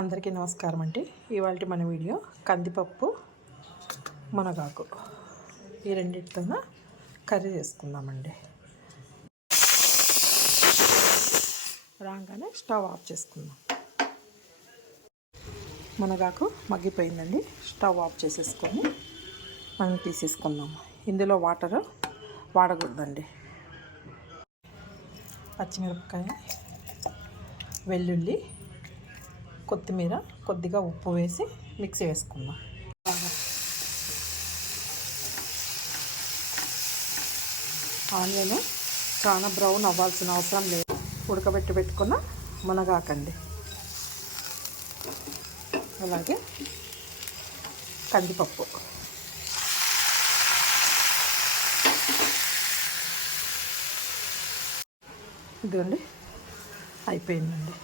అందరికీ నమస్కారం అండి. ఇవాళ మన వీడియో కందిపప్పు మునగాకు ఈ రెండింటితో కర్రీ చేసుకుందామండి. రాగానే స్టవ్ ఆఫ్ చేసుకుందాం. మునగాకు మగ్గిపోయిందండి. స్టవ్ ఆఫ్ చేసేసుకొని మనం తీసేసుకుందాం. ఇందులో వాటర్ వాడకూడదండి. పచ్చిమిరపకాయ, వెల్లుల్లి, కొత్తిమీర, కొద్దిగా ఉప్పు వేసి మిక్సీ వేసుకుందాం. ఆనియన్ చాలా బ్రౌన్ అవ్వాల్సిన అవసరం లేదు. ఉడకబెట్టి పెట్టుకున్న మునగాకండి, అలాగే కందిపప్పు, ఇదిగోండి అయిపోయిందండి.